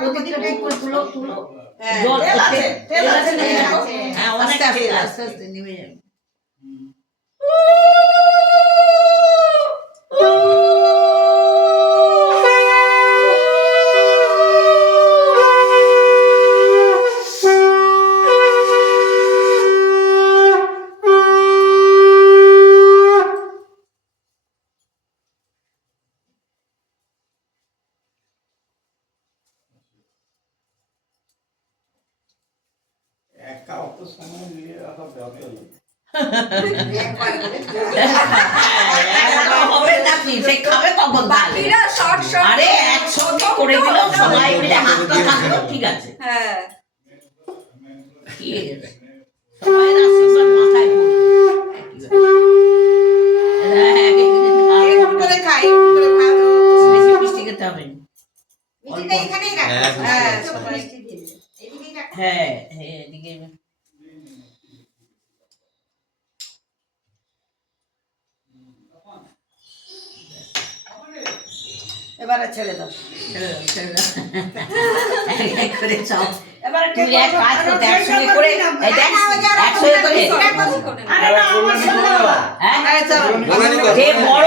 প্রতিদিন ঠিক করে তুলো তুলো। হ্যাঁ, জল তেল আছে, তেল আছে, নেমে তেল যাবে। আছে। হ্যাঁ, আস্তে অনেক আস্তে, তেল, আস্তে আস্তে আস্তে নেমে যাবে। একটা অত সময় নিয়ে রাখা দরকার নেই। হবে নাকি? সে খাবে কখন তাহলে? বাকিরা শর্ট শর্ট আরে একসঙ্গে করে দিলেও সবাই মিলে হাতটা থাকলো, ঠিক আছে। হ্যাঁ কি হয়েছে? সবাই আশীর্বাদ মাথায় পড়বে। একটু করে খাই, একটু করে খাবো। বেশি মিষ্টি খেতে হবে না। মিষ্টিটা এখানেই রাখো। হ্যাঁ, হ্যাঁ, মিষ্টি। ছোট মিষ্টি দিয়ে দিও। এদিকেই রাখো। হ্যাঁ হ্যাঁ, এদিকে এবারে ছেড়ে দাও। ছেড়ে দাও, ছেড়ে দাও। এক এক করে চাও। এবারে তুমি এক কাজ করতে একসঙ্গে করে এই দেখ, একসঙ্গে করে আরে না, আমার এবার সঙ্গে করলে বাবা। হ্যাঁ আরে চলো। বলে নিতে হবে। যে বড়